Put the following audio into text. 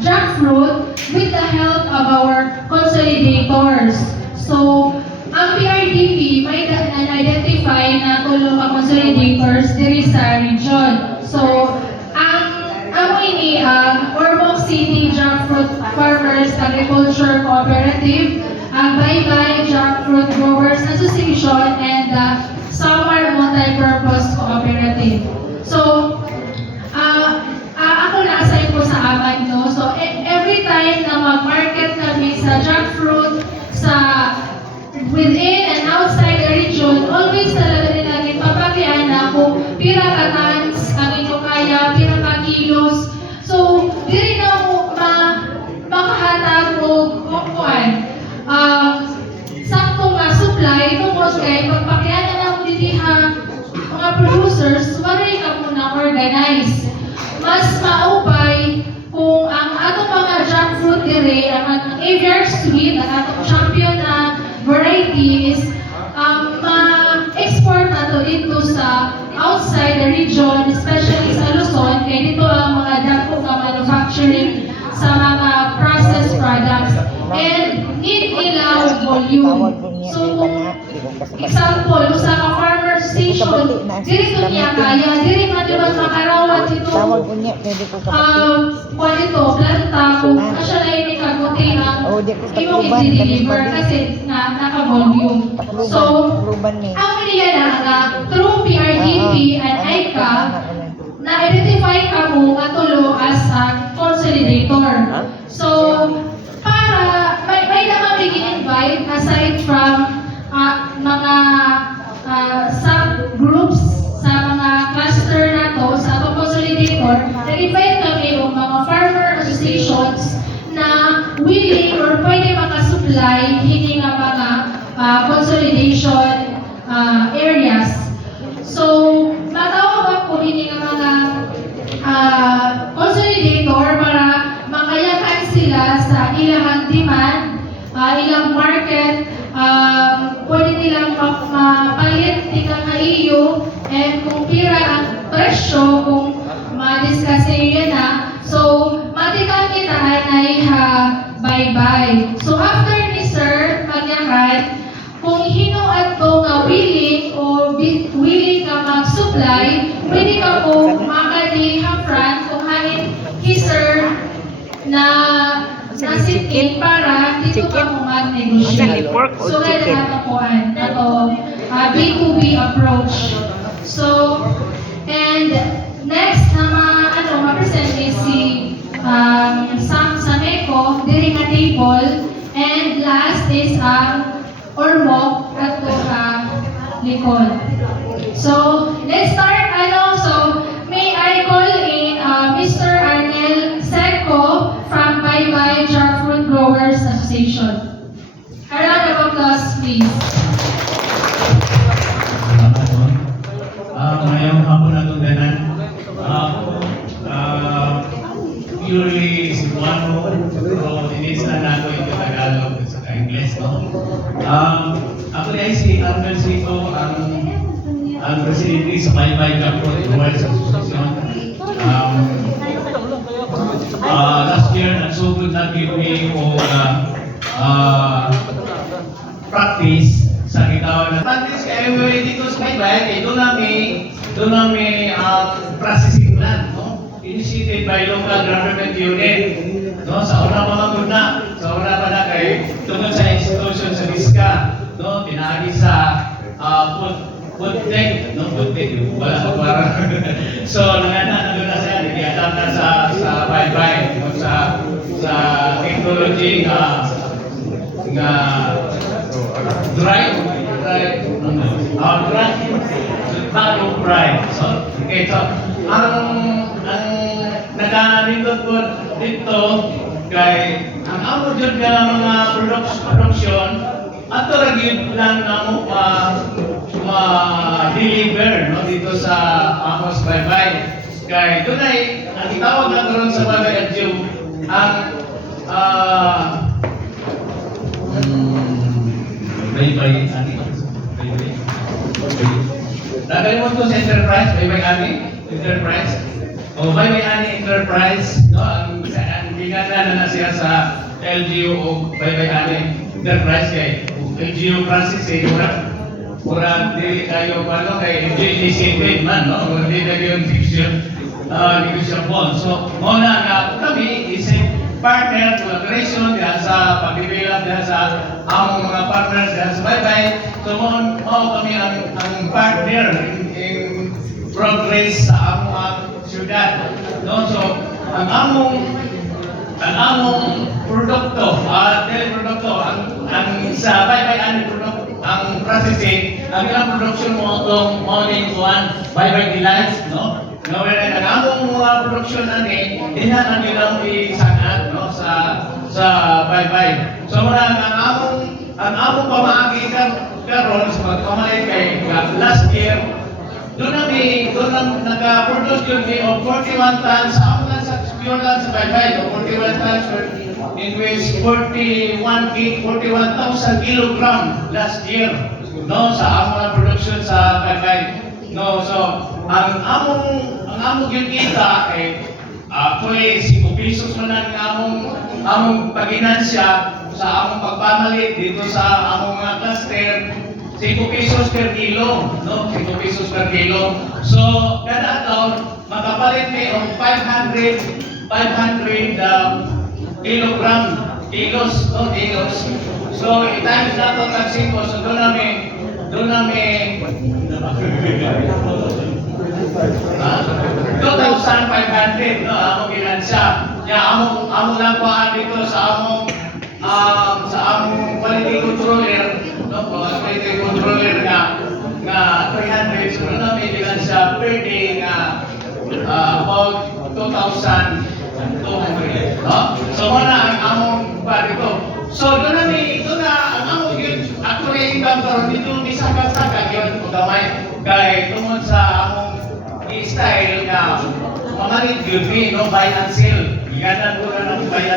jackfruit with the help of our consolidators. So, ang PRDP may identify na tulo ka consolidators diri sa region. So, ang ini Ormoc City Jackfruit Farmers Agriculture Cooperative, ang Baybay Jackfruit Growers Association, and the Samar Multipurpose Cooperative. So, ako na-assign ko sa aman, no? So, every time na mag-market kami sa jackfruit, sa within and outside the region, always talaga nila ipapakyan na kung pira ka tons, ang inyo kaya, pira ka kilos. So, di rin ako makahatag o kukuan. Sakto nga supply, tungkol kay pagpakyan na lang ditiha mga producers, maray ka muna organize. Mas maupay kung ang atong mga jackfruit dire, ang aviar sweet, ang atong champion na variety is ma-export na to dito sa outside the region, especially sa Luzon, kaya dito ang mga dako nga manufacturing sa mga processed products and need nila volume. So, example, sa mga farmer station, dito niya kaya, diri man naman makarawat ito, kung ito, planta, kung asya na yung ikaguti ang imong i-deliver kasi naka-volume. So, ang niya na through PRDP and ICA, na-identify ka mo nga tulo as a consolidator. So, para may naman invite aside from mga subgroups sa mga cluster na to sa atong consolidator, nag-invite kami yung mga farmer associations na willing or pwede makasupply hindi nga mga consolidation areas. So, matawag ko hindi nga mga consolidator para makayakan sila sa ilang demand, ilang market, pwede nilang mapalit tika nga iyo, and kung pira ang presyo, kung ma-discuss nyo na, so matikan kita ay bye-bye. So after ni Sir magyakan, kung hinuad ko nga willing o willing ka mag-supply, pwede ka po makadi-hapran kung hain ki Sir na sit-in para dito ka mo mag-negotiate. So, ganyan nato po B2B approach. So, and next na ma-present is si Sam Sameco, diri nga table, and last is Ormoc at likod. So, let's start. So, may I call in Mr. Arnel Seco from Baybay Jackfruit Growers Association. A round of applause, please. Ngayong hapon na itong ganan. Purely Cebuano, so tinis na nato yung Tagalog at saka English, no? Ako ay si Arnel Seco, ang presidente sa Baybay Jackfruit Growers Association. Last year, nagsugod na kami o practice sa kitawag na practice kayo dito sa Baybay, doon namin processing plan, no? Initiated by local government unit, no? Sa una pa na kay tungkol sa institution sa Vizca, no? Pinagi sa food tech, no? Food tech, wala sa para. So, nandun na siya, nag-adapt na sa Baybay, sa technology nga drive, bagong drive. So, okay, so, ang nakarindot ko dito, kay, ang amo dyan ka mga production, ato lagi lang na mo ma-deliver, no, dito sa Amos Baybay. Kay, doon ay, ang itawag na karoon sa Baybay at yung, Baybay, nagalimot ko sa enterprise, Baybay Ani Enterprise. O Baybay Ani Enterprise, no, ang ingana na siya sa LGU o Baybay-ani Enterprise kay LGU Francis eh, mura di kayo ano kay JDC man, no? Mura di kayo yung division bond. So, muna nga kami is a partner, collaboration diyan sa pag-develop diyan sa among mga partners diyan sa Baybay. So, mo kami ang partner in progress sa among syudad. No? So, ang among produkto, produkto, ang sa Baybay-ani produkto, ang processing, ang ilang production mo itong morning one, Baybay Delights, no? No, ang among mga production ani, dinaan nyo lang isangat, no, sa Baybay. So, ang among pamaagi karon sa pagkamalay kay last year, doon lang nag-produce yun of 41 tons sa among sa pure land sa Baybay, 41 tons in which 41,000 kilogram last year, no, sa among production sa Baybay. No, so ang among yung kita ay actually 5 pesos man ang among paginansya sa among pagpamalit dito sa among mga cluster. 5 pesos per kilo, no? 5 pesos per kilo. So, kada taon, makapalit may of 500 kilos, no? Kilos. So, i-times na ito ng 5. So, doon namin 2,500, no? Among ginansya. Among lang po dito sa among quality controller, no? Quality controller nga 300. So, doon namin ginansya per day nga about 2,200, no? So, muna ang among pa dito. So, doon na ang among yun, actually, income karon dito, di sagat-sagat yun, gamay, kay tungod sa among style nga, mamalit yun, no, buy and sell. Iganan ko na ng buy and